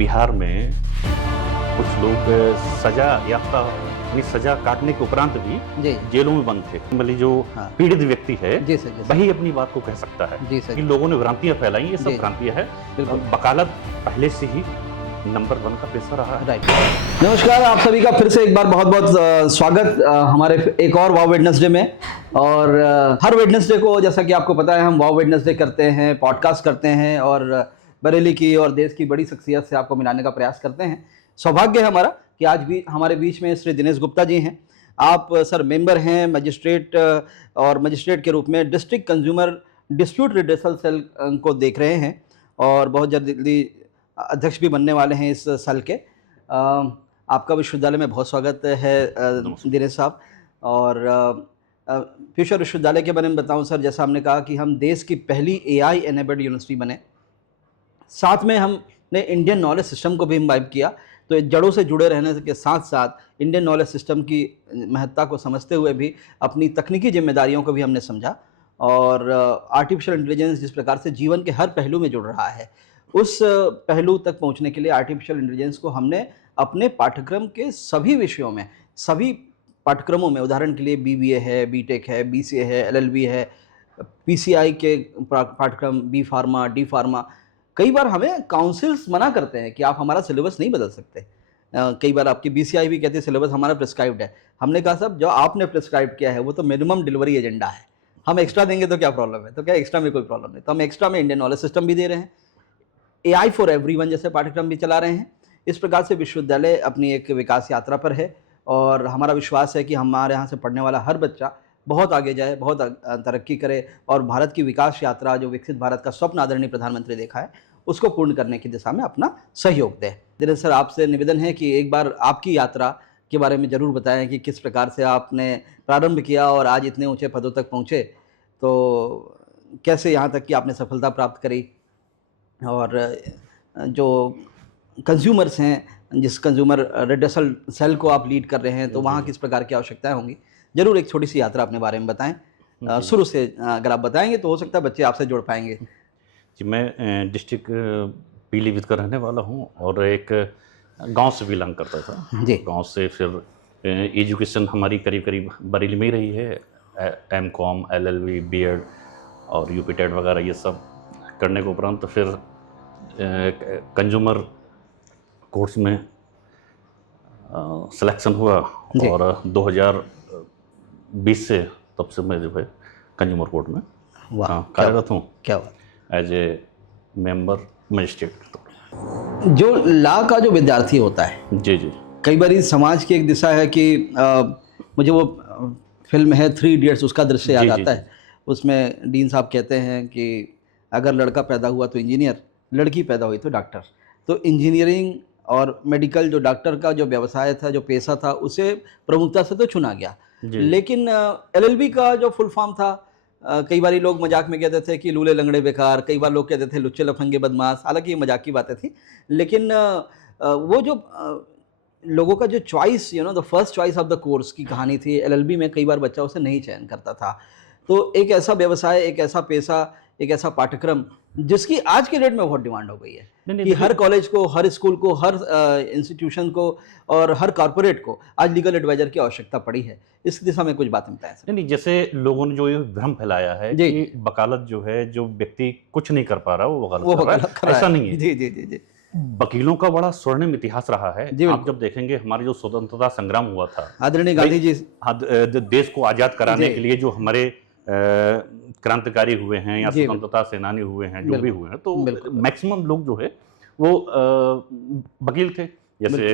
बिहार में कुछ लोग सजा याफ्ता अपनी सजा काटने के उपरांत भी जी जेलों में बंद थे। मतलब जो हाँ। पीड़ित व्यक्ति है जी सर, जी सर। वही अपनी बात को कह सकता है जी सर। कि लोगों ने भ्रांतियां फैलाई, ये जी। सब भ्रांतियां है। बिल्कुल। वकालत पहले से ही नंबर 1 का पेशा रहा है। राइट। नमस्कार, आप सभी का फिर से एक बार बहुत बहुत स्वागत हमारे एक और वाव वेडनेसडे में। और हर वेडनेसडे को, जैसा कि आपको पता है, हम वाव वेडनेसडे करते हैं, पॉडकास्ट करते हैं और बरेली की और देश की बड़ी शख्सियत से आपको मिलाने का प्रयास करते हैं। सौभाग्य है हमारा कि आज भी हमारे बीच में श्री दिनेश गुप्ता जी हैं। आप सर मेंबर हैं मजिस्ट्रेट, और मजिस्ट्रेट के रूप में district consumer dispute redressal cell को देख रहे हैं और बहुत जल्दी अध्यक्ष भी बनने वाले हैं इस साल के। आपका विश्वविद्यालय में बहुत स्वागत है दिनेश साहब। और फ्यूचर विश्वविद्यालय के बारे में बताऊं सर, जैसा हमने कहा कि हम देश की पहली AI एनेबल्ड यूनिवर्सिटी बने, साथ में हमने इंडियन नॉलेज सिस्टम को भी इम्बाइब किया। तो जड़ों से जुड़े रहने के साथ साथ इंडियन नॉलेज सिस्टम की महत्ता को समझते हुए भी अपनी तकनीकी जिम्मेदारियों को भी हमने समझा। और आर्टिफिशियल इंटेलिजेंस जिस प्रकार से जीवन के हर पहलू में जुड़ रहा है, उस पहलू तक पहुंचने के लिए आर्टिफिशियल इंटेलिजेंस को हमने अपने पाठ्यक्रम के सभी विषयों में, सभी पाठ्यक्रमों में, उदाहरण के लिए BBA है, BTech है, BCA है, LLB है, PCI के पाठ्यक्रम, B फार्मा, D फार्मा, कई बार हमें काउंसिल्स मना करते हैं कि आप हमारा सिलेबस नहीं बदल सकते। कई बार आपकी BCI भी कहती है सिलेबस हमारा प्रिस्क्राइब्ड है। हमने कहा साहब, जो आपने प्रिस्क्राइब किया है वो तो मिनिमम डिलीवरी एजेंडा है, हम एक्स्ट्रा देंगे तो क्या प्रॉब्लम है? तो क्या एक्स्ट्रा में कोई प्रॉब्लम नहीं, तो हम एक्स्ट्रा में इंडियन नॉलेज सिस्टम भी दे रहे हैं, AI फॉर एवरीवन जैसे पाठ्यक्रम भी चला रहे हैं। इस प्रकार से विश्वविद्यालय अपनी एक विकास यात्रा पर है और हमारा विश्वास है कि हमारे यहाँ से पढ़ने वाला हर बच्चा बहुत आगे जाए, बहुत तरक्की करे और भारत की विकास यात्रा, जो विकसित भारत का स्वप्न आदरणीय प्रधानमंत्री देखा है, उसको पूर्ण करने की दिशा में अपना सहयोग दें। दिनेश सर, आपसे निवेदन है कि एक बार आपकी यात्रा के बारे में ज़रूर बताएं कि किस प्रकार से आपने प्रारंभ किया और आज इतने ऊंचे पदों तक पहुँचे, तो कैसे यहाँ तक कि आपने सफलता प्राप्त करी, और जो कंज्यूमर्स हैं, जिस कंज्यूमर रिड्रेसल सेल को आप लीड कर रहे हैं, तो वहाँ किस प्रकार की आवश्यकताएं होंगी, ज़रूर एक छोटी सी यात्रा अपने बारे में बताएं। शुरू से अगर आप बताएंगे तो हो सकता है बच्चे आपसे जुड़ पाएंगे। जी, मैं डिस्ट्रिक्ट पीलीभीत का रहने वाला हूँ और एक गांव से बिलोंग करता था जी। गांव से फिर एजुकेशन हमारी करीब करीब बरेली में ही रही है। MCOM, LLB, B.Ed और UP-TET वगैरह ये सब करने के उपरांत फिर कंज्यूमर कोर्स में सिलेक्शन हुआ और 2020 से तब से मैं जो है कंज्यूमर कोर्ट में कार्यरत हूँ। क्या बात, एज ए मेंबर मजिस्ट्रेट। जो लॉ का जो विद्यार्थी होता है, जी जी, कई बार इस समाज की एक दिशा है कि मुझे वो फिल्म है 3 इडियट्स, उसका दृश्य याद आता है। उसमें डीन साहब कहते हैं कि अगर लड़का पैदा हुआ तो इंजीनियर, लड़की पैदा हुई तो डॉक्टर। तो इंजीनियरिंग और मेडिकल, जो डॉक्टर का जो व्यवसाय था, जो पेशा था, उसे प्रमुखता से तो चुना गया। लेकिन LLB का जो फुल फॉर्म था, कई बार लोग मजाक में कहते थे कि लूले लंगड़े बेकार, कई बार लोग कहते थे लुच्चे लफंगे बदमाश, हालांकि ये मजाक की बातें थी। लेकिन वो जो लोगों का जो choice, the first choice of the course की कहानी थी, LLB में कई बार बच्चा उसे नहीं चयन करता था। तो एक ऐसा व्यवसाय, एक ऐसा पेशा, एक ऐसा पाठ्यक्रम जिसकी आज के डेट में बहुत डिमांड हो गई है कि हर कॉलेज को, हर स्कूल को, हर इंस्टीट्यूशन को और हर कॉर्पोरेट को आज लीगल एडवाइजर की आवश्यकता पड़ी है। इस दिशा में कुछ बातें बताएं। नहीं, जैसे लोगों ने जो ये भ्रम फैलाया है कि वकालत जो है, जो व्यक्ति कुछ नहीं कर पा रहा वो वकालत कर रहा है, ऐसा नहीं है। जी जी जी जी, वकीलों का बड़ा स्वर्णिम इतिहास रहा है। आप जब देखेंगे हमारे जो स्वतंत्रता संग्राम हुआ था, आदरणीय गांधी जी देश को आजाद कराने के लिए जो हमारे क्रांतिकारी हुए हैं या स्वतंत्रता सेनानी हुए हैं, जो भी हुए हैं, तो मैक्सिमम लोग जो है वो वकील थे। जैसे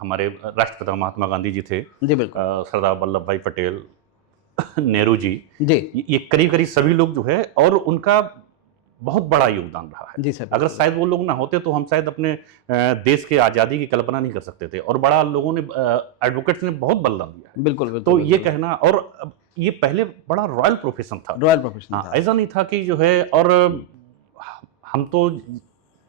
हमारे राष्ट्रपिता महात्मा गांधी जी थे, सरदार वल्लभ भाई पटेल, नेहरू जी, ये करीब करीब सभी लोग जो है, और उनका बहुत बड़ा योगदान रहा है। जी सर, अगर शायद वो लोग ना होते तो हम शायद अपने देश के आज़ादी की कल्पना नहीं कर सकते थे। और बड़ा लोगों ने, एडवोकेट्स ने बहुत बलदान दिया है। बिल्कुल। तो ये कहना, और ये पहले बड़ा रॉयल प्रोफेशन था, था। ऐसा नहीं था कि जो है, और हम तो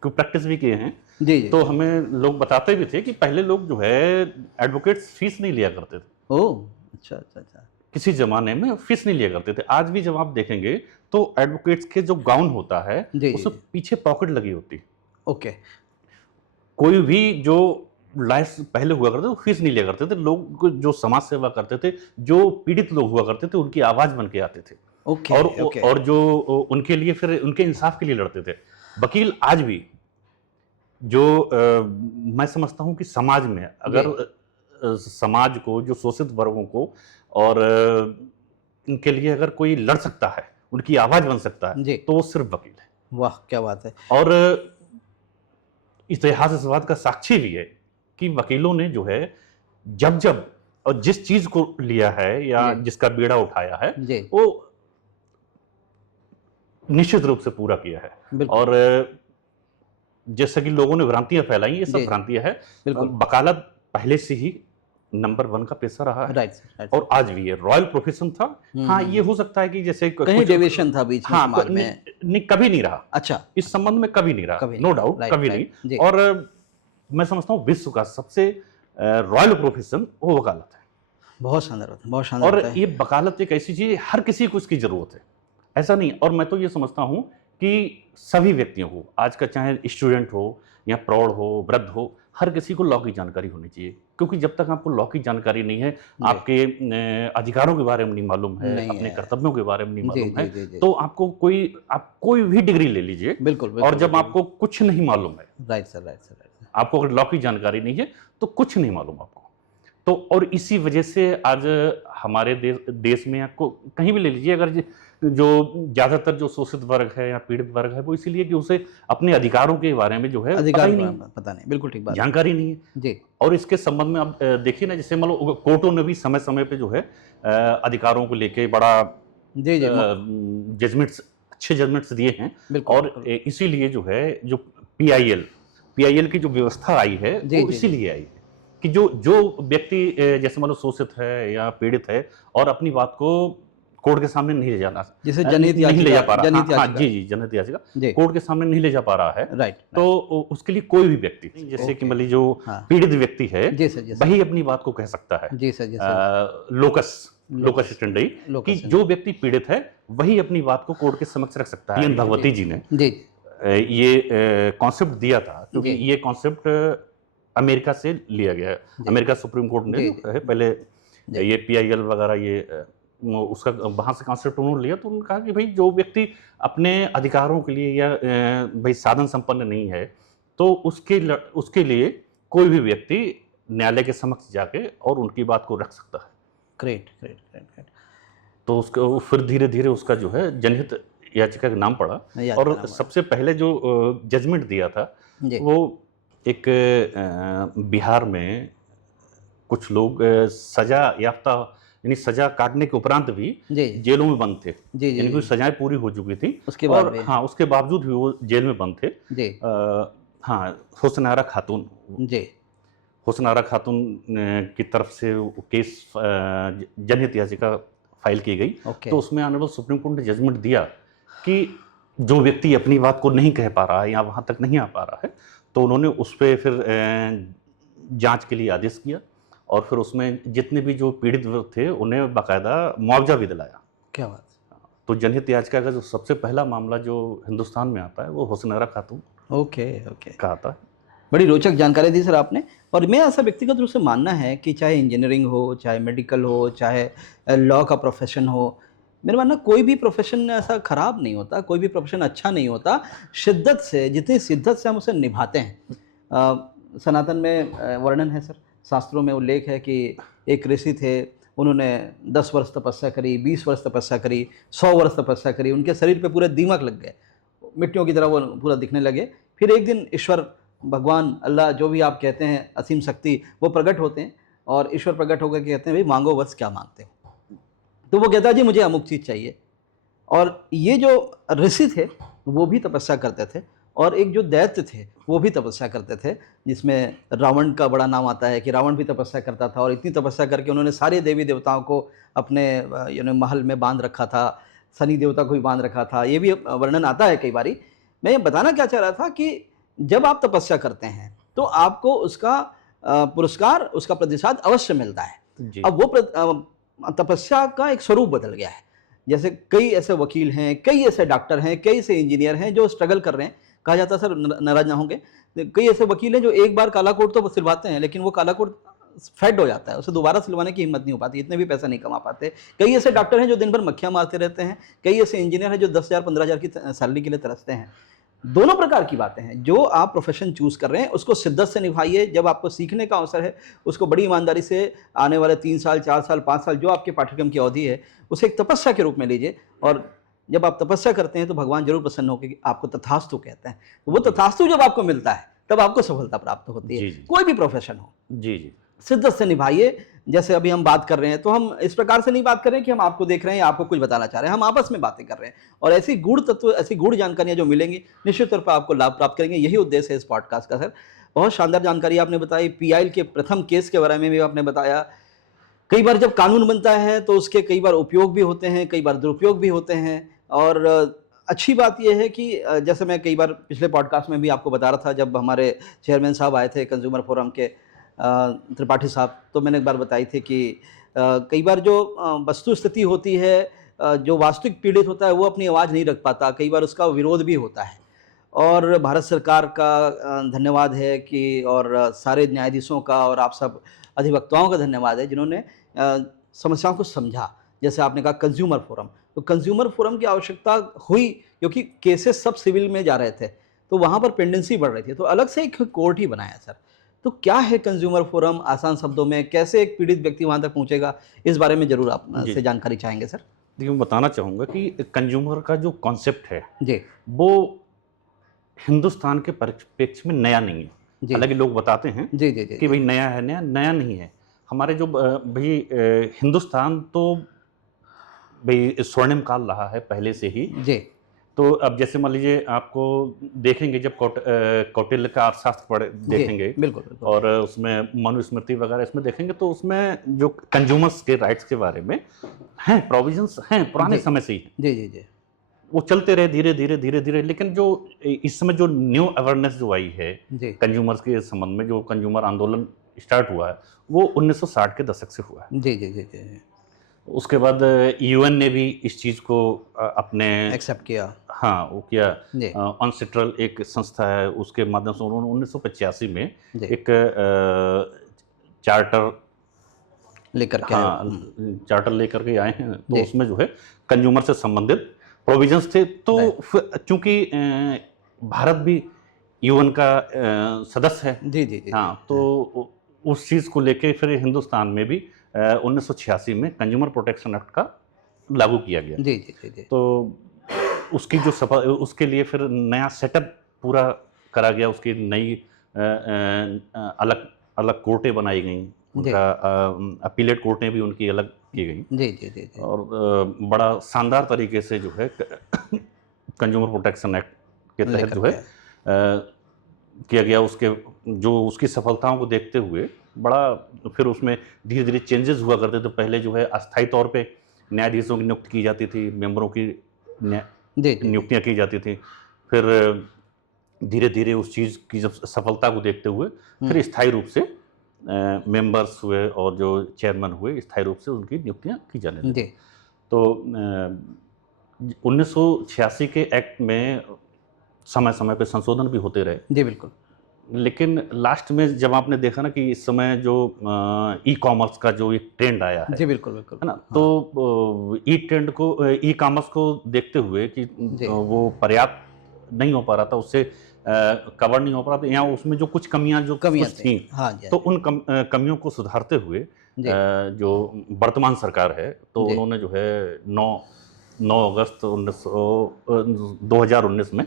प्रैक्टिस भी किए हैं जी, तो हमें लोग बताते भी थे कि पहले लोग जो है एडवोकेट्स फीस नहीं लिया करते थे। ओह, अच्छा अच्छा अच्छा। किसी जमाने में फीस नहीं लिया करते थे। आज भी जब आप देखेंगे तो एडवोकेट्स के जो गाउन होता है उसमें पीछे पॉकेट लगी होती है। ओके। कोई भी जो लायर्स पहले हुआ करते थे वो फीस नहीं लिया करते थे। लोग जो समाज सेवा करते थे, जो पीड़ित लोग हुआ करते थे, उनकी आवाज बन के आते थे। और जो उनके लिए फिर उनके इंसाफ के लिए लड़ते थे। वकील आज भी जो मैं समझता हूं कि समाज में अगर समाज को, जो शोषित वर्गों को और इनके लिए अगर कोई लड़ सकता है, उनकी आवाज बन सकता है, तो वो सिर्फ वकील है। वाह, क्या बात है। और इतिहास इस बात का साक्षी भी है कि वकीलों ने जो है जब जब और जिस चीज को लिया है या जिसका बीड़ा उठाया है, वो निश्चित रूप से पूरा किया है। और जैसे कि लोगों ने भ्रांतियां फैलाई, ये सब भ्रांतियां है। वकालत पहले से ही नंबर 1 का पेशा रहा है, और आज भी है। रॉयल प्रोफेशन था। हाँ, ये हो सकता है कि जैसे कहीं डेविएशन था बीच में, हाँ, नहीं, कभी नहीं रहा। अच्छा, इस संबंध में कभी नहीं रहा, नो डाउट, कभी नहीं। और मैं समझता हूँ विश्व का सबसे रॉयल प्रोफेशन वो वकालत है। बहुत शानदार, बहुत शानदार। और ये वकालत एक ऐसी चीज है, हर किसी को इसकी जरूरत है, ऐसा नहीं। और मैं तो ये समझता हूँ कि सभी व्यक्तियों को, आज का चाहे स्टूडेंट हो या प्रौढ़ हो, वृद्ध हो, हर किसी को लॉ की जानकारी होनी चाहिए। क्योंकि जब तक आपको लॉ की जानकारी नहीं है, आपके अधिकारों के बारे में नहीं मालूम है, अपने कर्तव्यों के बारे में नहीं मालूम है, तो आपको आप कोई भी डिग्री ले लीजिए, बिल्कुल, और जब आपको कुछ नहीं मालूम है, राइट सर, आपको अगर लॉ की जानकारी नहीं है तो कुछ नहीं मालूम आपको। तो और इसी वजह से आज हमारे देश में आपको कहीं भी ले लीजिए, अगर जो ज्यादातर जो शोषित वर्ग है या पीड़ित वर्ग है, वो इसीलिए कि उसे अपने अधिकारों के बारे में जो है पता नहीं, बिल्कुल ठीक बात, जानकारी नहीं है जी। और इसके संबंध में आप देखिए ना, जैसे मान लो कोर्टों ने भी समय समय पे जो है अधिकारों को लेके बड़ा जजमेंट्स, अच्छे जजमेंट्स दिए हैं। और इसीलिए जो है जो पीआईएल की जो व्यवस्था आई है, वो इसीलिए आई है कि जो व्यक्ति जैसे मान लो शोषित है या पीड़ित है और अपनी बात को कोर्ट के सामने नहीं ले जाना, जिसे जनहित नहीं ले जा पा रहा, जी, जनहित याचिका कोर्ट के सामने नहीं ले जा पा रहा है, राइट, तो उसके लिए कोई भी व्यक्ति, जैसे कि मतलब जो पीड़ित व्यक्ति है, वही अपनी बात को कह सकता है। जी सर, लोकस स्टैंडर्ड, कि जो व्यक्ति पीड़ित है वही अपनी बात को कोर्ट के समक्ष रख सकता है। भगवती जी ने ये कॉन्सेप्ट दिया था, क्योंकि ये कॉन्सेप्ट अमेरिका से लिया गया है। अमेरिका सुप्रीम कोर्ट ने पहले ये पीआईएल वगैरह ये उसका वहां से कॉन्सेप्ट उन्होंने लिया, तो उन्होंने कहा कि भाई जो व्यक्ति अपने अधिकारों के लिए या भाई साधन संपन्न नहीं है, तो उसके लिए कोई भी व्यक्ति न्यायालय के समक्ष जाके और उनकी बात को रख सकता है। ग्रेट। तो उसका फिर धीरे धीरे उसका जो है जनहित याचिका का नाम पड़ा, और सबसे पहले जो जजमेंट दिया था वो एक बिहार में कुछ लोग सजा याफ्ता, यानी सजा काटने के उपरांत भी जेलों में बंद थे, यानी कोई सजाएं पूरी हो चुकी थी, उसके बाद हाँ, उसके बावजूद भी वो जेल में बंद थे। हाँ, हुस्न आरा खातून की तरफ से केस जनहित याचिका फाइल की गई। तो उसमें ऑनरेबल सुप्रीम कोर्ट ने जजमेंट दिया कि जो व्यक्ति अपनी बात को नहीं कह पा रहा है या वहां तक नहीं आ पा रहा है, तो उन्होंने उस पर फिर जांच के लिए आदेश किया, और फिर उसमें जितने भी जो पीड़ित थे उन्हें बाकायदा मुआवजा भी दिलाया। क्या बात। तो जनहित याचिका का जो सबसे पहला मामला जो हिंदुस्तान में आता है वो हुस्न आरा खातून का आता है। बड़ी रोचक जानकारी दी सर आपने। और मैं ऐसा व्यक्तिगत रूप से मानना है कि चाहे इंजीनियरिंग हो, चाहे मेडिकल हो, चाहे लॉ का प्रोफेशन हो, मेरा मानना कोई भी प्रोफेशन ऐसा खराब नहीं होता, कोई भी प्रोफेशन अच्छा नहीं होता। शिद्दत से, जितनी शिद्दत से हम उसे निभाते हैं। सनातन में वर्णन है सर, शास्त्रों में उल्लेख है कि एक ऋषि थे, उन्होंने 10 वर्ष तपस्या करी, 20 वर्ष तपस्या करी, 100 वर्ष तपस्या करी, उनके शरीर पे पूरे दीमक लग गए, मिट्टियों की तरह वो पूरा दिखने लगे। फिर एक दिन ईश्वर, भगवान, अल्लाह, जो भी आप कहते हैं, असीम शक्ति, वो प्रकट होते हैं और ईश्वर प्रकट होकर कहते हैं भाई मांगो बस क्या मांगते हो। तो वो कहता है जी मुझे अमुक चीज़ चाहिए। और ये जो ऋषि थे वो भी तपस्या करते थे, और एक जो दैत्य थे वो भी तपस्या करते थे, जिसमें रावण का बड़ा नाम आता है कि रावण भी तपस्या करता था, और इतनी तपस्या करके उन्होंने सारे देवी देवताओं को अपने महल में बांध रखा था, शनि देवता को भी बांध रखा था। ये भी वर्णन आता है कई बारी। मैं ये बताना क्या चाह रहा था कि जब आप तपस्या करते हैं तो आपको उसका पुरस्कार, उसका प्रतिशत अवश्य मिलता है। अब वो तपस्या का एक स्वरूप बदल गया है। जैसे कई ऐसे वकील हैं, कई ऐसे डॉक्टर हैं, कई ऐसे इंजीनियर हैं जो स्ट्रगल कर रहे हैं। कहा जाता है सर, नाराज ना होंगे, कई ऐसे वकील हैं जो एक बार काला कोट तो सिलवाते हैं, लेकिन वो काला कोट फेड हो जाता है, उसे दोबारा सिलवाने की हिम्मत नहीं हो पाती, इतने भी पैसा नहीं कमा पाते। कई ऐसे डॉक्टर हैं जो दिन भर मक्खियां मारते रहते हैं, कई ऐसे इंजीनियर हैं जो 10,000 15,000 की सैलरी के लिए तरसते हैं। दोनों प्रकार की बातें हैं। जो आप प्रोफेशन चूज कर रहे हैं उसको शिद्दत से निभाइए, जब आपको सीखने का अवसर है उसको बड़ी ईमानदारी से आने वाले 3 साल 4 साल 5 साल जो आपके पाठ्यक्रम की अवधि है उसे एक तपस्या के रूप में लीजिए, और जब आप तपस्या करते हैं तो भगवान जरूर प्रसन्न होकर आपको तथास्तु कहते हैं। तो वो तथास्तु जब आपको मिलता है तब आपको सफलता प्राप्त होती है। कोई भी प्रोफेशन हो जी जी शिद्दत से निभाइए। जैसे अभी हम बात कर रहे हैं तो हम इस प्रकार से नहीं बात कर रहे हैं कि हम आपको देख रहे हैं या आपको कुछ बताना चाह रहे हैं, हम आपस में बातें कर रहे हैं और ऐसी गूढ़ तत्व, ऐसी गूढ़ जानकारियां जो मिलेंगी निश्चित तौर पर आपको लाभ प्राप्त करेंगे। यही उद्देश्य है इस पॉडकास्ट का। सर बहुत शानदार जानकारी आपने बताई, पीआईएल के प्रथम केस के बारे में भी आपने बताया। कई बार जब कानून बनता है तो उसके कई बार उपयोग भी होते हैं, कई बार दुरुपयोग भी होते हैं। और अच्छी बात यह है कि जैसे मैं कई बार पिछले पॉडकास्ट में भी आपको बता रहा था, जब हमारे चेयरमैन साहब आए थे कंज्यूमर फोरम के, त्रिपाठी साहब, तो मैंने एक बार बताई थी कि कई बार जो वस्तु स्थिति होती है, जो वास्तविक पीड़ित होता है वो अपनी आवाज़ नहीं रख पाता, कई बार उसका विरोध भी होता है। और भारत सरकार का धन्यवाद है कि, और सारे न्यायाधीशों का और आप सब अधिवक्ताओं का धन्यवाद है जिन्होंने समस्याओं को समझा। जैसे आपने कहा कंज्यूमर फोरम, तो कंज्यूमर फोरम की आवश्यकता हुई क्योंकि केसेस सब सिविल में जा रहे थे, तो वहाँ पर पेंडेंसी बढ़ रही थी, तो अलग से एक कोर्ट ही बनाया। सर तो क्या है कंज्यूमर फोरम, आसान शब्दों में कैसे एक पीड़ित व्यक्ति वहाँ तक पहुँचेगा, इस बारे में जरूर आप से जानकारी चाहेंगे सर। देखिए मैं बताना चाहूँगा कि कंज्यूमर का जो कॉन्सेप्ट है जी वो हिंदुस्तान के परिप्रेक्ष्य में नया नहीं है। हालांकि लोग बताते हैं जी जी जी कि भाई नया है, नया नहीं है। हमारे जो भाई हिंदुस्तान तो भाई स्वर्णिम काल रहा है पहले से ही जी। तो अब जैसे मान लीजिए आपको देखेंगे जब कौटिल्य का अर्थशास्त्र पढ़े देखेंगे, बिल्कुल, बिल्कुल। और उसमें मनुस्मृति वगैरह इसमें देखेंगे तो उसमें जो कंज्यूमर्स के राइट्स के बारे में हैं, प्रोविजंस हैं, पुराने समय से ही हैं। जी जी जी। वो चलते रहे धीरे धीरे धीरे धीरे, लेकिन जो इस समय जो न्यू अवेयरनेस जो आई है कंज्यूमर्स के संबंध में, जो कंज्यूमर आंदोलन स्टार्ट हुआ है वो 1960 के दशक से हुआ है। जी जी जी जी। उसके बाद यूएन ने भी इस चीज़ को अपने एक्सेप्ट किया। हाँ वो किया। ऑनसेट्रल एक संस्था है, उसके माध्यम से उन्होंने 1985 में एक चार्टर लेकर के चार्टर लेकर के आए हैं। तो उसमें जो है कंज्यूमर से संबंधित प्रोविजंस थे। तो चूंकि भारत भी यूएन का सदस्य है, जी जी जी, हाँ, तो उस चीज़ को लेके फिर हिंदुस्तान में भी 1986 में कंज्यूमर प्रोटेक्शन एक्ट का लागू किया गया। जी जी जी जी। तो उसकी जो उसके लिए फिर नया सेटअप पूरा करा गया, उसकी नई अलग अलग कोर्टें बनाई गई, उनका अपीलेट कोर्टें भी उनकी अलग की गई। जी जी जी जी। और बड़ा शानदार तरीके से जो है कंज्यूमर प्रोटेक्शन एक्ट के तहत जो है किया गया। उसकी सफलताओं को देखते हुए बड़ा फिर उसमें धीरे धीरे चेंजेस हुआ करते थे। पहले जो है अस्थायी तौर पे न्यायाधीशों की नियुक्ति की जाती थी, मेंबरों की नियुक्तियां की जाती थी। फिर धीरे धीरे उस चीज़ की जब सफलता को देखते हुए फिर स्थायी रूप से मेंबर्स हुए और जो चेयरमैन हुए स्थायी रूप से उनकी नियुक्तियां की जाने लगी। तो 1986 के एक्ट में समय समय पे संशोधन भी होते रहे। जी बिल्कुल। लेकिन लास्ट में जब आपने देखा ना कि इस समय जो ई कॉमर्स का जो एक ट्रेंड आया है, जी बिल्कुल बिल्कुल, है ना, तो ई कॉमर्स को देखते हुए कि वो पर्याप्त नहीं हो पा रहा था, उससे कवर नहीं हो पा रहा था, यहाँ उसमें जो कुछ कमियां थी, हाँ, तो उन कमियों को सुधारते हुए जो वर्तमान सरकार है तो उन्होंने जो है 9 अगस्त 2019 में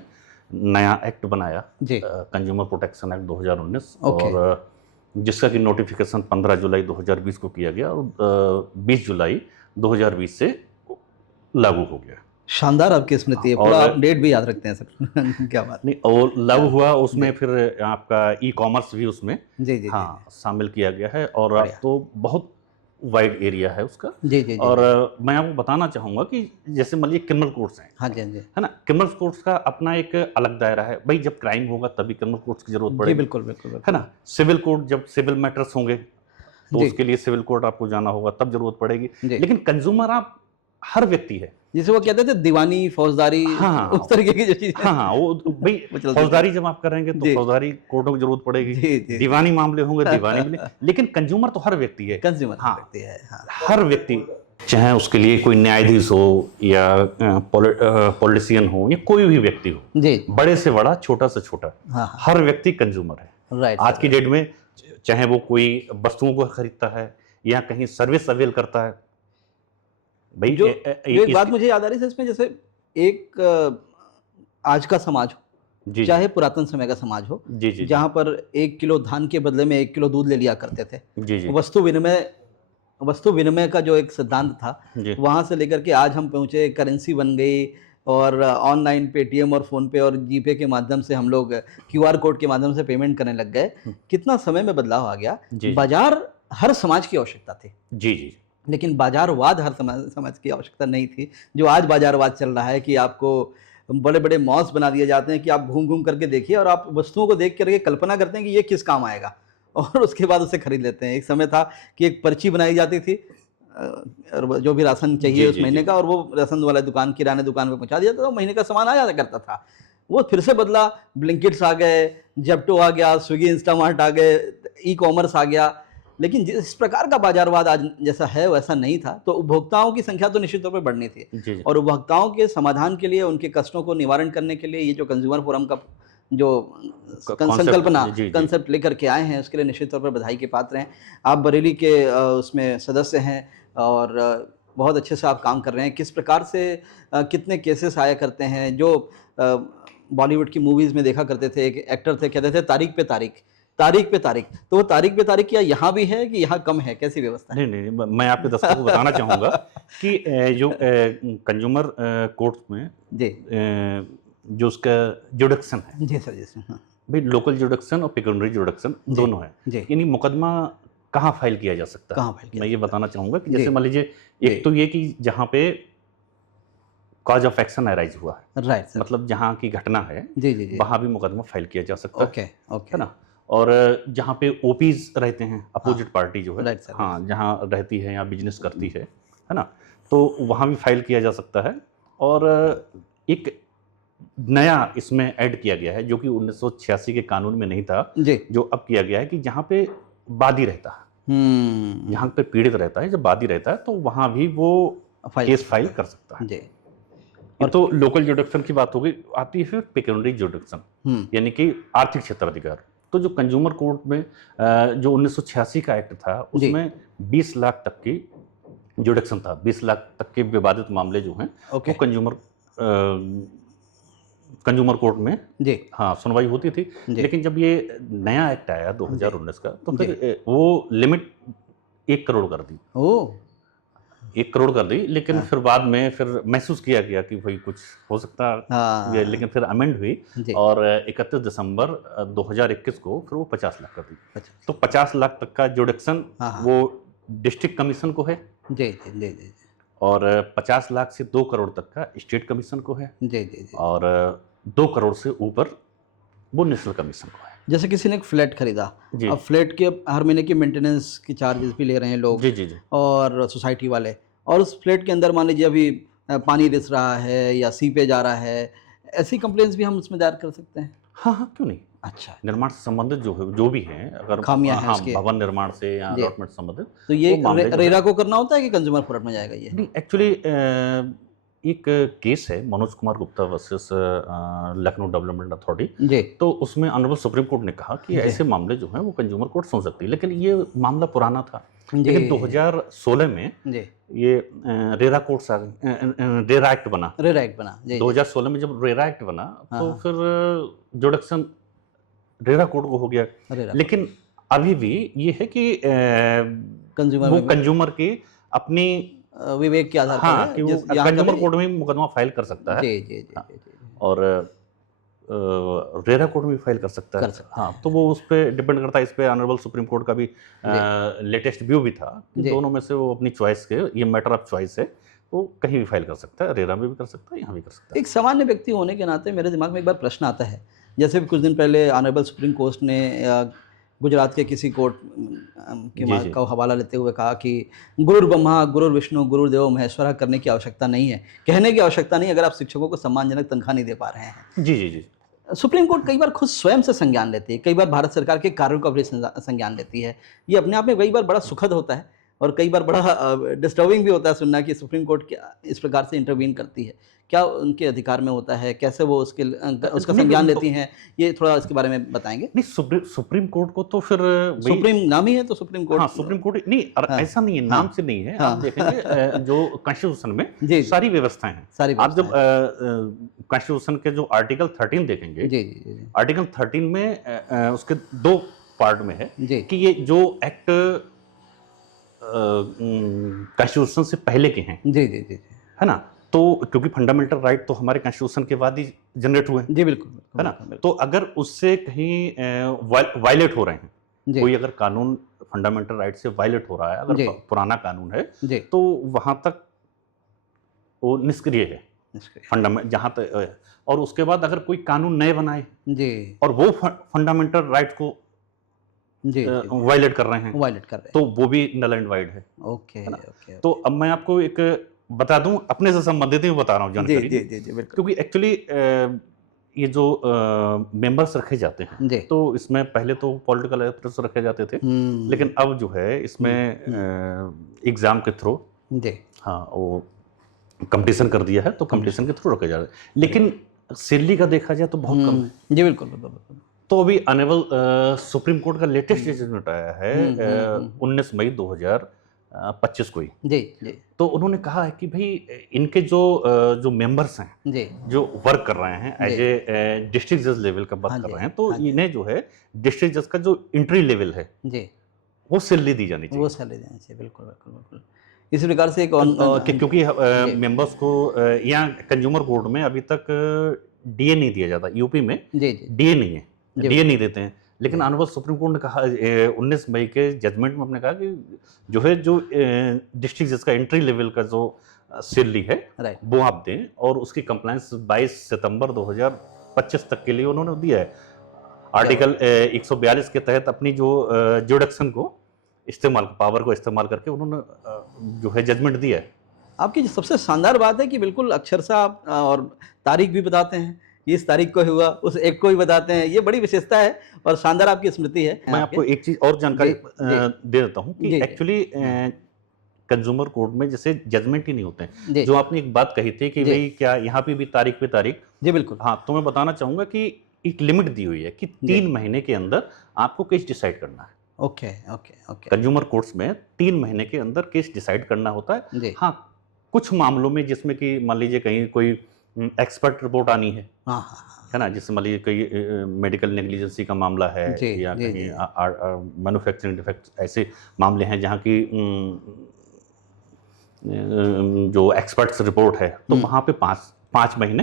नया एक्ट बनाया, कंज्यूमर प्रोटेक्शन एक्ट 2019, और जिसका कि नोटिफिकेशन 15 जुलाई 2020 को किया गया और 20 जुलाई 2020 से लागू हो गया। शानदार आपकी स्मृति है, पूरा आप डेट भी याद रखते हैं सर। क्या बात। नहीं, और लागू हुआ उसमें फिर आपका ई कॉमर्स भी उसमें जी जी हाँ शामिल किया गया है, और तो बहुत वाइड एरिया है उसका। जी जी। और मैं आपको बताना चाहूँगा कि जैसे मान लीजिए क्रिमिनल कोर्ट्स हैं, हाँ जी हाँ जी, है ना, क्रिमिनल कोर्ट्स का अपना एक अलग दायरा है। भाई जब क्राइम होगा तभी क्रिमिनल कोर्ट्स की जरूरत पड़ेगी। बिल्कुल बिल्कुल, है ना। सिविल कोर्ट, जब सिविल मैटर्स होंगे तो उसके लिए सिविल कोर्ट आपको जाना होगा, तब जरूरत पड़ेगी। लेकिन कंज्यूमर आप हर व्यक्ति है, जिसे वो कहते थे दीवानी फौजदारी, हाँ, उस तरीके की जो चीज। हाँ, वो भाई फौजदारी जब आप करेंगे तो फौजदारी कोर्टों की जरूरत पड़ेगी, दीवानी मामले होंगे दीवानी मिले, लेकिन कंज्यूमर तो हर व्यक्ति है, कंज्यूमर हाँ, व्यक्ति है, हाँ। हर व्यक्ति, चाहे उसके लिए कोई न्यायाधीश हो या पॉलिटिशियन हो या कोई भी व्यक्ति हो जी, बड़े से बड़ा छोटा से छोटा, हाँ, हर व्यक्ति कंज्यूमर है। राइट। आज की डेट में चाहे वो कोई वस्तुओं को खरीदता है या कहीं सर्विस अवेल करता है, भाई जो एक बात मुझे याद आ रही है इसमें, जैसे एक आज का समाज हो, चाहे पुरातन समय का समाज हो, जहाँ पर 1 किलो धान के बदले में 1 किलो दूध ले लिया करते थे, वस्तु विनिमय का जो एक सिद्धांत था, वहाँ से लेकर के आज हम पहुँचे, करेंसी बन गई और ऑनलाइन पेटीएम और फ़ोन पे और जीपे के माध्यम से हम लोग QR कोड के माध्यम से पेमेंट करने लग गए। कितना समय में बदलाव आ गया। बाजार हर समाज की आवश्यकता थी, जी, लेकिन बाजारवाद हर समाज की आवश्यकता नहीं थी। जो आज बाजारवाद चल रहा है कि आपको बड़े बड़े मॉल्स बना दिए जाते हैं कि आप घूम घूम करके देखिए और आप वस्तुओं को देख करके कल्पना करते हैं कि ये किस काम आएगा, और उसके बाद उसे खरीद लेते हैं। एक समय था कि एक पर्ची बनाई जाती थी, जो भी राशन चाहिए उस महीने का, और वो राशन वाला दुकान, किराने दुकान पे पहुंचा दिया था, तो महीने का सामान आ जाता करता था। वो फिर से बदला, ब्लिंकिट्स आ गए, जेप्टो आ गया, स्विगी इंस्टामार्ट आ गए, ई-कॉमर्स आ गया। लेकिन जिस प्रकार का बाजारवाद आज जैसा है वैसा नहीं था, तो उपभोक्ताओं की संख्या तो निश्चित तौर पर बढ़नी थी, और उपभोक्ताओं के समाधान के लिए, उनके कष्टों को निवारण करने के लिए ये जो कंज्यूमर फोरम का जो संकल्पना, कंसेप्ट लेकर के आए हैं, उसके लिए निश्चित तौर पर बधाई के पात्र हैं। आप बरेली के उसमें सदस्य हैं और बहुत अच्छे से आप काम कर रहे हैं। किस प्रकार से कितने केसेस आया करते हैं, जो बॉलीवुड की मूवीज़ में देखा करते थे, एक एक्टर थे कहते थे तारीख पे तारीख, तारीख पे तारीख, तो वो तारीख पे तारीख क्या यहाँ भी है कि यहाँ कम है, कैसी व्यवस्था है? नहीं, मैं आपके दर्शकों को बताना चाहूँगा कि जो कंज्यूमर कोर्ट्स में जो उसका जुडिक्शन है, जी सर, जी सर, हाँ, भाई लोकल जुडिक्शन और पेक्यूनियरी जुडिक्शन दोनों है, यानी मुकदमा कहाँ फाइल किया जा सकता है। मैं ये बताना चाहूँगा कि जैसे मान लीजिए, एक तो ये कि जहाँ पे कॉज ऑफ एक्शन अराइज हुआ है, राइट, मतलब जहाँ की घटना है, जी, वहाँ भी मुकदमा फाइल किया जा सकता है, ओके, है ना। और जहाँ पे ओपीज रहते हैं, अपोजिट पार्टी जो है, हाँ, जहाँ रहती है या बिजनेस करती है ना, तो वहाँ भी फाइल किया जा सकता है। और एक नया इसमें ऐड किया गया है जो कि 1986 के कानून में नहीं था, जो अब किया गया है कि जहाँ पे वादी रहता है, जहाँ पे पीड़ित रहता है, जब वादी रहता है तो वहाँ भी वो केस फाइल कर सकता है। और तो लोकल जुडिक्शन की बात हो गई, आती है फिर पेक्यूनियरी जुडिक्शन, यानी कि आर्थिक क्षेत्राधिकार। तो जो कंज्यूमर कोर्ट में जो 1986 का एक्ट था, उसमें 20 लाख तक की जुडिक्शन था, 20 लाख तक के विवादित मामले जो हैं वो कंज्यूमर कोर्ट में हाँ सुनवाई होती थी। लेकिन जब ये नया एक्ट आया 2019 का, तो फिर वो लिमिट 1 करोड़ कर दी, 1 करोड़ कर दी। लेकिन फिर बाद में फिर महसूस किया गया कि भाई कुछ हो सकता है, लेकिन फिर अमेंड हुई और 31 दिसंबर 2021 को फिर वो 50 लाख कर दी। तो 50 लाख तक का जुडिक्शन वो डिस्ट्रिक्ट कमीशन को है, और 50 लाख से 2 करोड़ तक का स्टेट कमीशन को है, और 2 करोड़ से ऊपर वो नेशनल कमीशन को है। जैसे किसी ने एक फ्लैट खरीदा, अब फ्लैट के हर महीने की मेंटेनेंस की चार्जेस भी ले रहे हैं लोग, और सोसाइटी वाले, और उस फ्लैट के अंदर मान लीजिए अभी पानी रिस रहा है या सीपेज आ रहा है, ऐसी कंप्लेंट्स भी हम उसमें दायर कर सकते हैं? हाँ, क्यों नहीं। अच्छा, निर्माण से संबंधित जो भी हैं, अगर खामियां हैं उसके, भवन निर्माण से या अलॉटमेंट संबंधित, तो ये रेरा को करना होता है कि कंज्यूमर कोर्ट में जाएगा? ये नहीं, एक्चुअली एक केस है Manoj Kumar Gupta versus Lucknow development authority, तो उसमें ऑनरेबल सुप्रीम कोर्ट ने कहा कि ऐसे मामले जो हैं वो कंज्यूमर कोर्ट सुन सकती है। लेकिन ये मामला पुराना था, लेकिन 2016 में ये रेरा कोर्ट्स आ गए, रेरा एक्ट बना 2016 में। जब रेरा एक्ट बना तो फिर जुडिक्शन रेरा कोर्ट को हो गया। लेकिन अभी भी ये है कि कंज्यूमर की अपनी विवेक के आधार पर कि वो कंज्यूमर कोर्ट में मुकदमा फाइल कर सकता है, और रेरा कोर्ट में भी फाइल कर सकता है। हाँ, तो वो उस पर डिपेंड करता है। इस पे ऑनरेबल सुप्रीम कोर्ट का भी लेटेस्ट व्यू भी था कि दोनों में से वो अपनी चॉइस के, ये मैटर ऑफ चॉइस है, वो कहीं भी फाइल कर सकता है, रेरा में भी कर सकता है, यहाँ भी कर सकता है। एक सामान्य व्यक्ति होने के नाते मेरे दिमाग में एक बार प्रश्न आता है, जैसे कुछ दिन पहले ऑनरेबल सुप्रीम कोर्ट ने गुजरात के किसी कोर्ट का हवाला लेते हुए कहा कि गुरुर् ब्रह्मा गुरुर् विष्णु गुरुर्देवो महेश्वरः करने की आवश्यकता नहीं है, कहने की आवश्यकता नहीं अगर आप शिक्षकों को सम्मानजनक तनख्वाह नहीं दे पा रहे हैं। जी जी जी। सुप्रीम कोर्ट कई बार खुद स्वयं से संज्ञान लेती है, कई बार भारत सरकार के कार्यों का भी संज्ञान लेती है। ये अपने आप में कई बार बड़ा सुखद होता है और कई बार बड़ा डिस्टर्बिंग भी होता है सुनना कि सुप्रीम कोर्ट इस प्रकार से इंटरवीन करती है। क्या उनके अधिकार में होता है, कैसे वो उसका संज्ञान लेती हैं, ये थोड़ा इसके बारे में बताएंगे। नहीं, सुप्रीम कोर्ट को तो फिर सुप्रीम नाम ही है तो सुप्रीम कोर्ट। हाँ, सुप्रीम कोर्ट नहीं, ऐसा नहीं है, नाम से नहीं है। आप देखेंगे जो कॉन्स्टिट्यूशन में सारी व्यवस्थाएं हैं, आप जब कॉन्स्टिट्यूशन के जो आर्टिकल 13 देखेंगे, आर्टिकल 13 में उसके 2 पार्ट में है कि ये जो एक्ट कॉन्स्टिट्यूशन से पहले के हैं, जी जी जी, है ना, तो क्योंकि फंडामेंटल राइट तो हमारे कॉन्स्टिट्यूशन के बाद ही जनरेट हुए हैं, जी बिल्कुल, है ना। तो अगर उससे कहीं वायलेट हो रहे हैं, कोई अगर कानून फंडामेंटल राइट से वायलेट हो रहा है, अगर पुराना कानून है, तो वहां तक वो निष्क्रिय है फंडामेंटल, जहां तक। और उसके बाद अगर कोई कानून नए बनाए और वो फंडामेंटल राइट को वायलेट कर रहे हैं, तो वो भी नल एंड वाइड है। ओके। तो अब मैं आपको एक बता दूं, अपने से संबंधित ही बता रहा हूँ जानकारी, क्योंकि एक्चुअली ये जो मेंबर्स रखे जाते हैं, तो इसमें पहले तो पॉलिटिकल एस्पिरेंट्स रखे जाते थे, लेकिन अब जो है इसमें एग्जाम के थ्रू, हाँ, वो कंपटीशन कर दिया है, तो कंपटीशन के थ्रू रखे जा रहे हैं। लेकिन सैलरी का देखा जाए तो बहुत कम है। जी बिल्कुल। तो अभी ऑनरेबल सुप्रीम कोर्ट का लेटेस्ट जजमेंट आया है 19 मई 2025 को ही। जी। तो उन्होंने कहा है कि भाई इनके जो मेंबर्स हैं, जो वर्क कर रहे हैं एज ए डिस्ट्रिक्ट जज लेवल का वर्क कर रहे हैं, तो इन्हें जो है डिस्ट्रिक्ट जज का जो एंट्री लेवल है, वो सैलरी दी जानी चाहिए। वो सैलरी देनी चाहिए, बिल्कुल। इस प्रकार से क्योंकि मेंबर्स को यहाँ कंज्यूमर कोर्ट में अभी तक डीए नहीं दिया जाता, यूपी में डीए नहीं है, डीए नहीं देते हैं। लेकिन ऑनरेबल सुप्रीम कोर्ट ने कहा 19 मई के जजमेंट में अपने कहा कि जो है जो डिस्ट्रिक्ट जज का एंट्री लेवल का जो सैलरी है, वो आप दें, और उसकी कंप्लायंस 22 सितंबर 2025 तक के लिए उन्होंने दिया है। आर्टिकल 142 के तहत अपनी जो जुडिक्शन को पावर को इस्तेमाल करके उन्होंने जो है जजमेंट दिया है। आपकी जो सबसे शानदार बात है कि बिल्कुल अक्षरशः और तारीख भी बताते हैं, इस तारीख को हुआ, उस एक को ही बताते हैं, ये बड़ी विशेषता है और शानदार आपकी स्मृति है। मैं आपको एक चीज और जानकारी दे देता हूँ कि एक्चुअली कंज्यूमर कोर्ट में जैसे जजमेंट ही नहीं होते हैं। जो आपने एक बात कही थी कि भाई क्या यहाँ पे भी तारीख पे तारीख, जी बिल्कुल, हाँ, तो मैं बताना चाहूंगा कि एक लिमिट दी हुई है कि 3 महीने के अंदर आपको केस डिसाइड करना है। ओके। कंज्यूमर कोर्ट्स में 3 महीने के अंदर केस डिसाइड करना होता है। हाँ, कुछ मामलों में जिसमें कि मान लीजिए कहीं कोई एक्सपर्ट रिपोर्ट आनी है, है ना, जिससे मान लीजिए कोई मेडिकल नेग्लिजेंसी का मामला है, या कहीं मैन्युफैक्चरिंग डिफेक्ट, ऐसे मामले हैं जहाँ की जो एक्सपर्ट्स रिपोर्ट है, तो वहाँ पे 5 महीने,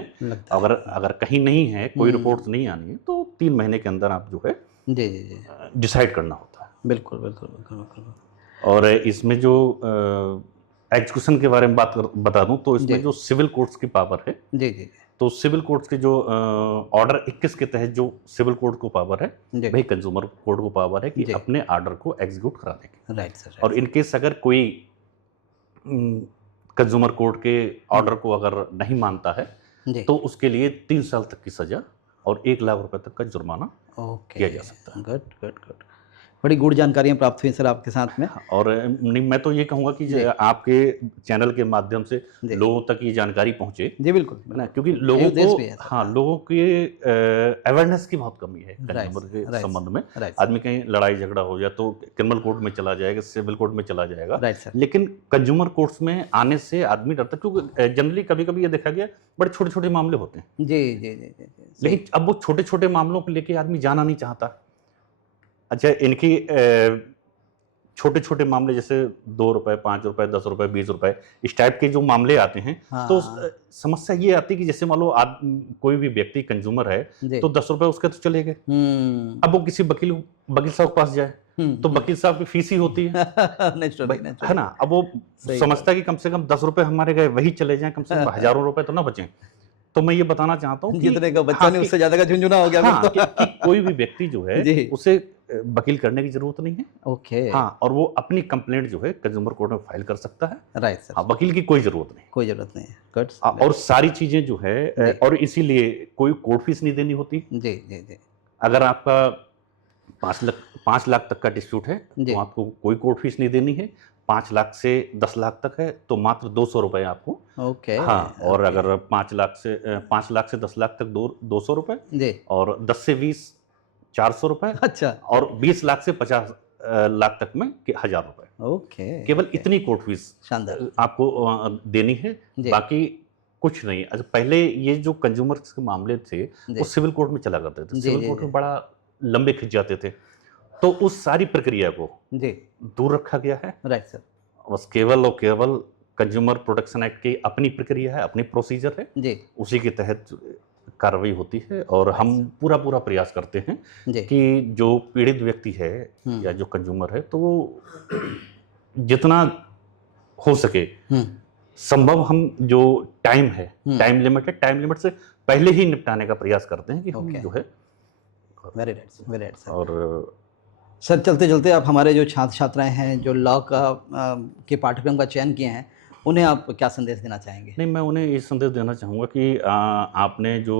अगर कहीं नहीं है, कोई रिपोर्ट नहीं आनी है, तो 3 महीने के अंदर आप जो है डिसाइड करना होता है। बिल्कुल। और इसमें जो एग्जीक्यूशन के बारे में बता दूं, तो इसमें जो सिविल कोर्ट्स की पावर है, तो सिविल कोर्ट्स के जो ऑर्डर 21 के तहत जो सिविल कोर्ट को पावर है, भाई कंज्यूमर कोर्ट को पावर है कि अपने ऑर्डर को एग्जीक्यूट करा देंगे। Right sir. और इनकेस अगर कोई कंज्यूमर कोर्ट के ऑर्डर को अगर नहीं मानता है, तो उसके लिए 3 साल तक की सजा और 1 लाख रुपए तक का जुर्माना किया जा सकता है। गुड। बड़ी गुड जानकारियाँ प्राप्त हुई सर आपके साथ में। और नहीं, मैं तो ये कहूँगा कि आपके चैनल के माध्यम से लोगों तक ये जानकारी पहुँचे। जी बिल्कुल, ना, क्योंकि लोगों को, हाँ, लोगों की अवेयरनेस की बहुत कमी है कंज्यूमर के संबंध में। आदमी कहीं लड़ाई झगड़ा हो जाए तो क्रिमिनल कोर्ट में चला जाएगा, सिविल कोर्ट में चला जाएगा, लेकिन कंज्यूमर कोर्ट्स में आने से आदमी डरता, क्योंकि जनरली कभी कभी ये देखा गया बड़े छोटे छोटे मामले होते हैं। जी। लेकिन अब वो छोटे छोटे मामलों को लेके आदमी जाना नहीं चाहता। अच्छा, इनकी छोटे छोटे मामले जैसे 2 रुपए, 5 रुपए, 10 रुपए, 20 रुपए, इस टाइप के जो मामले आते हैं, तो समस्या ये आती है कि जैसे मान लो कोई भी व्यक्ति कंज्यूमर है, तो 10 रुपए उसके तो चले गए। अब वो किसी वकील साहब के पास जाए, तो वकील साहब की फीस ही होती है, है ना। अब वो समझता है कि कम से कम 10 रुपए हमारे गए, वही चले जाएं, कम से कम हजारों रुपए तो ना बचें। तो मैं ये बताना चाहता हूँ कि जितने का बच्चा नहीं उससे ज्यादा का झुंझुना हो गया। हाँ, कि कोई भी व्यक्ति जो है उसे वकील करने की जरूरत नहीं है। ओके। हाँ, और वो अपनी कंप्लेंट जो है कंज्यूमर कोर्ट में फाइल कर सकता है। Right sir. हाँ, वकील की कोई जरूरत नहीं, कोई जरूरत नहीं है। गुड। और सारी चीजें जो है, और इसीलिए कोई कोर्ट फीस नहीं देनी होती। जी जी जी। अगर आपका 5 लाख तक का डिस्प्यूट है तो आपको कोई कोर्ट फीस नहीं देनी है। 5 लाख से 10 लाख तक है तो मात्र 200 रुपए आपको। ओके। हाँ, और अगर 5 लाख से 10 लाख तक 200 रुपए जी, और 10 से 20 400 रुपए, अच्छा, और 20 लाख से 50 लाख तक में 1000 रुपए। ओके। केवल इतनी कोर्ट फीस शानदार। आपको देनी है, बाकी कुछ नहीं। अच्छा, पहले ये जो कंज्यूमर के मामले थे वो सिविल कोर्ट में चला करते थे। सिविल कोर्ट में बड़ा लंबे खिंच जाते थे, तो उस सारी प्रक्रिया को दूर रखा गया है। Right sir. बस केवल और केवल कंज्यूमर प्रोटेक्शन एक्ट की अपनी प्रक्रिया है, अपनी प्रोसीजर है जी, उसी के तहत कार्रवाई होती है। और हम पूरा प्रयास करते हैं कि जो पीड़ित व्यक्ति है या जो कंज्यूमर है, तो वो जितना हो सके संभव हम जो टाइम है, टाइम लिमिट है, टाइम लिमिट से पहले ही निपटाने का प्रयास करते हैं कि हम जो है। Very right, very right sir. और सर, चलते चलते आप हमारे जो छात्र छात्राएं हैं जो लॉ का के पाठ्यक्रम का चयन किए हैं, उन्हें आप क्या संदेश देना चाहेंगे? नहीं, मैं उन्हें ये संदेश देना चाहूँगा कि आपने जो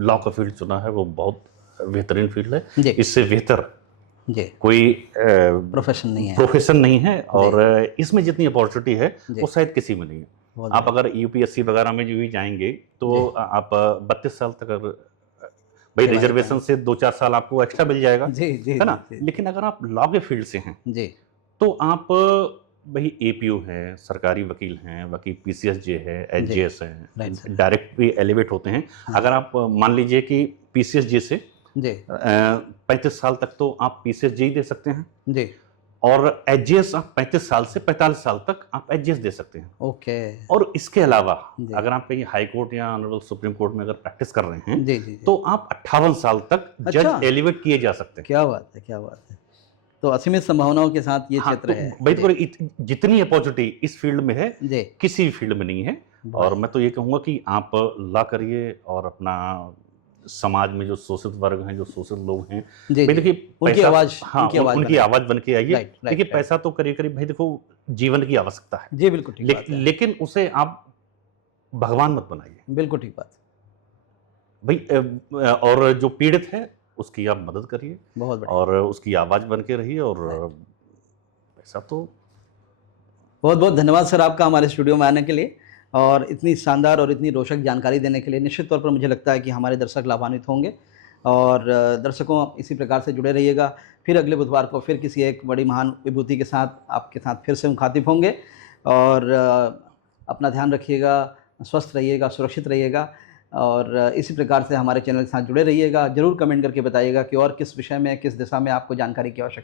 लॉ का फील्ड चुना है वो बहुत बेहतरीन फील्ड है। इससे बेहतर कोई प्रोफेशन नहीं है, और इसमें जितनी अपॉर्चुनिटी है वो शायद किसी में नहीं है। आप अगर यूपीएससी वगैरह में जो भी जाएंगे तो आप 32 साल तक, अगर भाई रिजर्वेशन से 2-4 साल आपको एक्स्ट्रा मिल जाएगा, है ना। लेकिन अगर आप लॉ के फील्ड से हैं तो आप भाई एपीओ हैं, सरकारी वकील हैं, वकील पीसीएसजे है, एचजीएस हैं, डायरेक्ट भी एलिवेट होते हैं। अगर आप मान लीजिए कि पीसीएसजे से 35 साल तक तो आप पीसीएसजे ही दे सकते हैं, और एचजीएस आप 35 साल से 45 साल तक आप एचजीएस दे सकते हैं। ओके। और इसके अलावा अगर आप कहीं हाई कोर्ट या ऑनरेबल सुप्रीम कोर्ट में अगर प्रैक्टिस कर रहे हैं तो आप 58 साल तक जज एलिवेट किए जा सकते हैं। क्या बात है, क्या बात है। तो असीमित संभावनाओं के साथ ये क्षेत्र है। भाई तो जितनी अपॉर्चुनिटी इस फील्ड में है किसी भी फील्ड में नहीं है। और मैं तो ये कहूँगा कि आप लॉ करिए और अपना समाज में जो शोषित वर्ग हैं, जो शोषित लोग हैं, देखिए उनकी आवाज, उनकी आवाज बन के आइए। देखिए पैसा तो करीब करीब भाई देखो जीवन की आवश्यकता है जी, बिल्कुल ठीक बात है। लेकिन उसे आप भगवान मत बनाइए। बिल्कुल ठीक बात भाई। और जो पीड़ित है उसकी आप मदद करिए, बहुत और उसकी आवाज बन के रहिए। और पैसा तो बहुत बहुत धन्यवाद सर आपका हमारे स्टूडियो में आने के लिए और इतनी शानदार और इतनी रोचक जानकारी देने के लिए। निश्चित तौर पर मुझे लगता है कि हमारे दर्शक लाभान्वित होंगे, और दर्शकों इसी प्रकार से जुड़े रहिएगा। फिर अगले बुधवार को फिर किसी एक बड़ी महान विभूति के साथ आपके साथ फिर से मुखातिब होंगे। और अपना ध्यान रखिएगा, स्वस्थ रहिएगा, सुरक्षित रहिएगा, और इसी प्रकार से हमारे चैनल के साथ जुड़े रहिएगा। ज़रूर कमेंट करके बताइएगा कि और किस विषय में, किस दिशा में आपको जानकारी की आवश्यकता